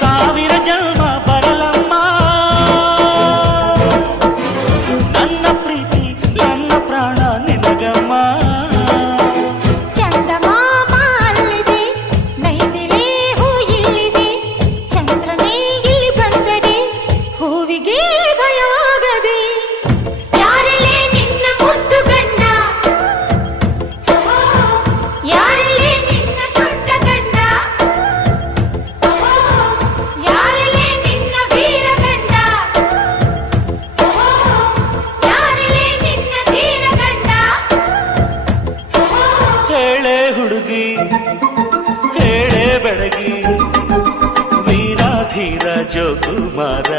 ಸಾವಿರ ಜನ್ಮ ಬರಲಮ್ಮ ನನ್ನ ಪ್ರೀತಿ ನನ್ನ ಪ್ರಾಣ ನಿನಗಮ್ಮ. ಚಂದಮಾಮ ಅಲ್ಲಿದೆ, ನೈದಿಲೆ ಹೂ ಇಲ್ಲಿದೆ, ಚಂದ್ರನೇ ಇಲ್ಲಿ ಬಂದರೆ ಹೂವಿಗೆ ಭಯವಾಗದೆ. ಯಾರಲ್ಲೇ ನಿನ್ನ ಮುದ್ದು ಗಂಡ, ಯಾರಲ್ಲೇ ನಿನ್ನ ದೊಡ್ಡ ಗಂಡ, ಯಾರಲ್ಲೇ ನಿನ್ನ ವೀರ ಗಂಡ, ಯಾರಲ್ಲೇ ನಿನ್ನ ಧೀರ ಗಂಡ. ಹೇಳೆ ಹುಡುಗಿ ಹೇಳೆ ಬೆಳಗಿ ವೀರ ಧೀರ ಜೋಕುಮಾರ